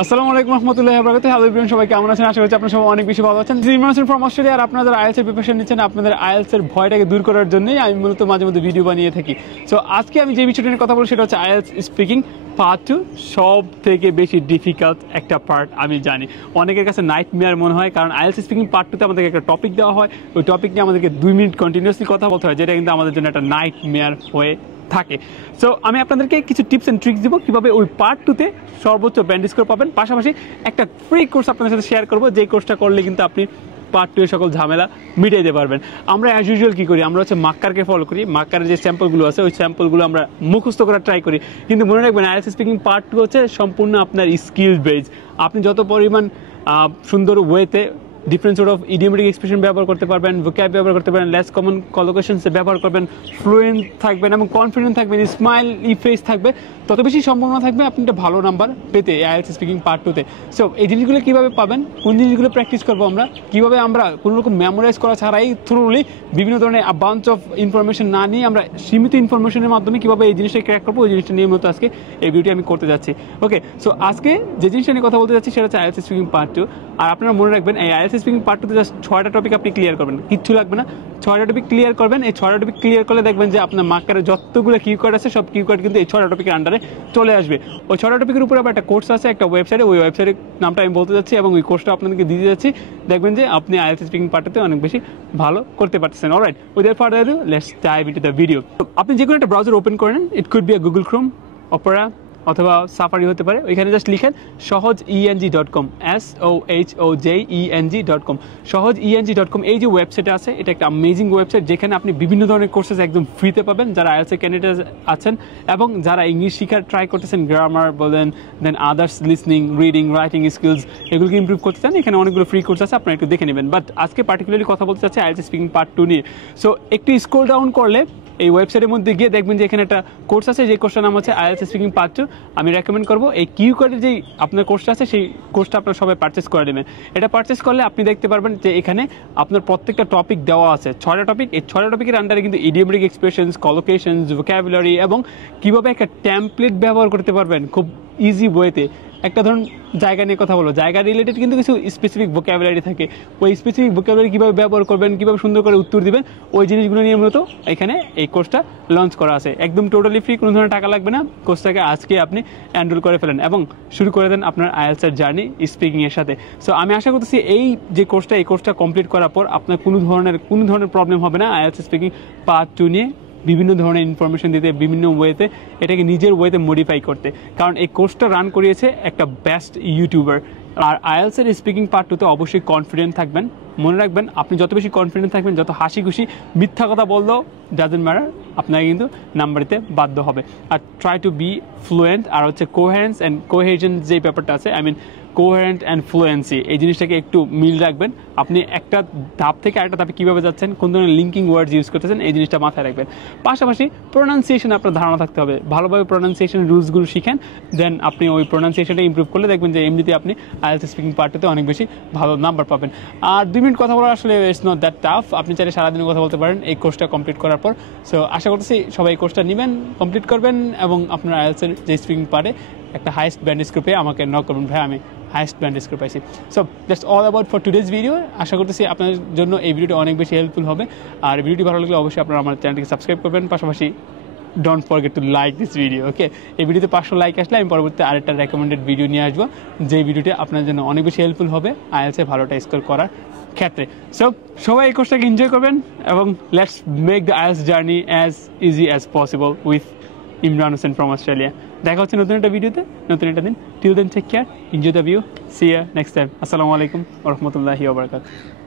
আসসালামু আলাইকুম রহমতুল্লাহি ওয়া বারাকাতুহু। হ্যালো এভরিওয়ান, সবাই কেমন আছেন? আশা করছি আপনারা সবাই অনেক বেশি ভালো আছেন। Imran Hossain from Australia. আর আপনারা যারা আইএলটিএস এর প্রিপারেশন নিচ্ছেন, আপনাদের আইএলটিএস এর ভয়টাকে দূর করার জন্যই আমি মূলত মাঝে মধ্যে ভিডিও বানিয়ে থাকি। সো আজকে আমি যে বিষয়টা নিয়ে কথা বলবো সেটা হচ্ছে আইএলটিএস স্পিকিং পার্ট 2। সব থেকে বেশি ডিফিকাল্ট একটা পার্ট আমি জানি, অনেকের কাছে নাইটমেয়ার মনে হয়, কারণ আইএলটিএস স্পিকিং পার্ট 2 তে আমাদেরকে একটা টপিক দেওয়া হয়, ওই টপিক নিয়ে আমাদেরকে 2 মিনিট কন্টিনিউয়াসলি কথা বলতে হয়, যেটা কিন্তু আমাদের জন্য একটা নাইটমেয়ার হয়ে থাকে। সো আমি আপনাদেরকে কিছু টিপস অ্যান্ড ট্রিক্স দিব কীভাবে ওই পার্ট 2 তে সর্বোচ্চ ব্যান্ড স্কোর পাবেন। পাশাপাশি একটা ফ্রি কোর্স আপনাদের সাথে শেয়ার করবো, যেই কোর্সটা করলে কিন্তু আপনি পার্ট 2 এর সকল ঝামেলা মিটিয়ে দিতে পারবেন। আমরা অ্যাজ ইউজুয়াল কী করি, আমরা হচ্ছে মাক্কারকে ফলো করি। মাক্কারের যে স্যাম্পলগুলো আছে ওই স্যাম্পলগুলো আমরা মুখস্থ করার ট্রাই করি, কিন্তু মনে রাখবেন আইএলটিএস স্পিকিং পার্ট 2 হচ্ছে সম্পূর্ণ আপনার স্কিল বেজ। আপনি যত পরিমাণ সুন্দর ওয়েতে different sort of idiomatic expression ব্যবহার করতে পারবেন, ভোক্যাব ব্যবহার করতে পারবেন, লেস কমন কলোকেশনস ব্যবহার করবেন, ফ্লুয়েন্ট থাকবেন এবং কনফিডেন্ট থাকবেন, স্মাইল ফেস থাকবে, তত বেশি সম্ভাবনা থাকবে আপনি একটা ভালো নাম্বার পেতে আইএলটিএস স্পিকিং পার্ট 2 তে। সো এই জিনিসগুলো কীভাবে পাবেন, কোন জিনিসগুলো প্র্যাকটিস করবো আমরা, কীভাবে আমরা কোনো রকম মেমোরাইজ করা ছাড়াই থ্রুলি বিভিন্ন ধরনের বাঞ্চ অফ ইনফরমেশন না নিয়ে আমরা সীমিত ইনফরমেশনের মাধ্যমে কীভাবে এই জিনিসটা ক্র্যাক করবো, ওই জিনিসটা নিয়ে মতো আজকে এই ভিডিওটি আমি করতে যাচ্ছি। ওকে, সো আজকে যে জিনিসটা নিয়ে কথা বলতে যাচ্ছি সেটা হচ্ছে আইএলটিএস স্পিকিং পার্ট 2। আর আপনারা মনে রাখবেন এই আইএলটিএস স্পিকিং পার্ট 2 তে জাস্ট 6টা টপিক আপনি ক্লিয়ার করবেন, কিচ্ছু লাগবে না। 6টা টপিক ক্লিয়ার করবেন। এই 6টা টপিক ক্লিয়ার করলে দেখবেন যে আপনার মার্কারের যতগুলো কিওয়ার্ড আছে সব কিওয়ার্ড কিন্তু এই 6টা টপিকের আন্ডারে চলে আসবে। ওই 6টা টপিকের উপরে আবার একটা কোর্স আছে, একটা ওয়েবসাইটে, ওই ওয়েবসাইটের নামটা আমি বলতে যাচ্ছি এবং ওই কোর্সটা আপনাদেরকে দিয়ে যাচ্ছি। দেখবেন যে আপনি আইএলটিএস স্পিকিং পার্টতে অনেক বেশি ভালো করতে পারতেছেন। Alright, without further ado let's dive into the video. আপনি যে কোনো একটা ব্রাউজার ওপেন করেন, it could be Google Chrome, Opera অথবা সাফারি হতে পারে। ওইখানে জাস্ট লিখেন সহজ-eng.com, SOHOJENG.com, সহজ-eng.com। এই যে ওয়েবসাইট আছে, এটা একটা অ্যামেজিং ওয়েবসাইট যেখানে আপনি বিভিন্ন ধরনের কোর্সেস একদম ফ্রিতে পাবেন, যারা আইএলটিএস ক্যান্ডিডেট আছেন এবং যারা ইংলিশ শেখার ট্রাই করতেছেন, গ্রামার বলেন, then others listening, reading, writing skills, এগুলোকে ইমপ্রুভ করতে চান। এখানে অনেকগুলো ফ্রি কোর্স আছে, আপনারা একটু দেখে নেবেন। বাট আজকে পার্টিকুলারলি কথা বলতে চাচ্ছি আইএলটিএস স্পিকিং পার্ট 2 নিয়ে। সো একটু স্ক্রল ডাউন করলে এই ওয়েবসাইটের মধ্যে গিয়ে দেখবেন যে এখানে একটা কোর্স আছে, যে কোর্সটার নাম হচ্ছে আইএলটিএস স্পিকিং পার্ট 2। আমি রেকমেন্ড করবো এই কিউআরের যেই আপনার কোর্সটা আছে সেই কোর্সটা আপনার সবাই পারচেস করে নেবেন। এটা পারচেস করলে আপনি দেখতে পারবেন যে এখানে আপনার প্রত্যেকটা টপিক দেওয়া আছে, 6টা টপিক। এই 6টা টপিকের আন্ডারে কিন্তু ইডিওমেটিক এক্সপ্রেশনস, কলোকেশনস, ভোক্যাবুলারি এবং কীভাবে একটা টেমপ্লেট ব্যবহার করতে পারবেন খুব ইজি ওয়েতে। একটা ধরুন জায়গা নিয়ে কথা বলো, জায়গা রিলেটেড কিন্তু কিছু স্পেসিফিক ভোক্যাবুলারি থাকে, ওই স্পেসিফিক ভোক্যাবুলারি কীভাবে ব্যবহার করবেন, কীভাবে সুন্দর করে উত্তর দিবেন, ওই জিনিসগুলো নিয়ে মূলত এখানে এই কোর্সটা লঞ্চ করা আছে। একদম টোটালি ফ্রি, কোনো ধরনের টাকা লাগবে না। কোর্সটাকে আজকে আপনি এনরোল করে ফেলেন এবং শুরু করে দেন আপনার আইএলটিএস জার্নি স্পিকিংয়ের সাথে। সো আমি আশা করতেছি এই যে কোর্সটা, এই কোর্সটা কমপ্লিট করার পর আপনার কোনো ধরনের প্রবলেম হবে না আইএলটিএস স্পিকিং পার্ট 2 নিয়ে বিভিন্ন ধরনের ইনফরমেশন দিতে, বিভিন্ন ওয়েতে এটাকে নিজের ওয়েতে মডিফাই করতে। কারণ এই কোর্সটা রান করিয়েছে একটা বেস্ট ইউটিউবার। আর আইএলটিএস এর স্পিকিং পার্ট 2 তে অবশ্যই কনফিডেন্ট থাকবেন। মনে রাখবেন, আপনি যত বেশি কনফিডেন্ট থাকবেন, যত হাসি খুশি মিথ্যা কথা বললেও ডাজেন্ট ম্যাটার, আপনাকে কিন্তু নাম্বার দিতে বাধ্য হবে। আর ট্রাই টু বি ফ্লুয়েন্ট। আর হচ্ছে কোহেরেন্স অ্যান্ড কোহেশন যে ব্যাপারটা আছে, I mean coherent and fluency, এই জিনিসটাকে একটু মিল রাখবেন। আপনি একটা ধাপ থেকে আরেকটা ধাপে কীভাবে যাচ্ছেন, কোন ধরনের লিঙ্কিং ওয়ার্ডস ইউজ করতেছেন, এই জিনিসটা মাথায় রাখবেন। পাশাপাশি প্রোনাউন্সিয়েশন আপনার ধারণা থাকতে হবে, ভালোভাবে প্রোনাউন্সিয়েশন রুলসগুলো শিখেন, দেন আপনি ওই প্রোনাউন্সিয়েশনটা ইমপ্রুভ করলে দেখবেন যে এমনিতে আপনি আইএলটিএস স্পিকিং পার্টটাতে অনেক বেশি ভালো নাম্বার পাবেন। আর 2 মিনিট কথা বলা আসলে ইটস নট দ্যাট টাফ, আপনি চাইলে সারাদিনে কথা বলতে পারেন এই কোর্সটা কমপ্লিট করার পর। সো আশা করতেছি সবাই এই কোর্সটা নেবেন, কমপ্লিট করবেন এবং আপনার আইএলটিএসের যে স্পিকিং পার্টে একটা হাইস্ট ব্যান্ড স্কোর পেয়ে আমাকে নক করবেন, ভাই আমি হাইস্ট ব্যান্ড স্কোর পাইছি। So that's all about for today's video. আশা করতেছি আপনার জন্য এই ভিডিওটি অনেক বেশি হেল্পফুল হবে। আর ভিডিওটি ভালো লাগলে অবশ্যই আপনারা আমার চ্যানেলটিকে সাবস্ক্রাইব করবেন। পাশাপাশি don't forget to like this video. Okay, এই ভিডিওতে 500 লাইক আসলে আমি পরবর্তীতে আরেকটা রেকমেন্ডেড ভিডিও নিয়ে আসবো, যেই ভিডিওটি আপনার জন্য অনেক বেশি হেল্পফুল হবে আইএলটিএসে ভালোটা স্কোর করার ক্ষেত্রে। সো সবাই এই কোর্সটাকে এনজয় করবেন এবং let's make the IELTS journey as easy as possible with Imran Hossain from Australia. দেখা হচ্ছে নতুন একটা ভিডিওতে, নতুন একটা দিন। Till then take care, enjoy the view, see you next time. আসসালামু আলাইকুম ওয়া রাহমাতুল্লাহি ওয়া বারাকাতুহু।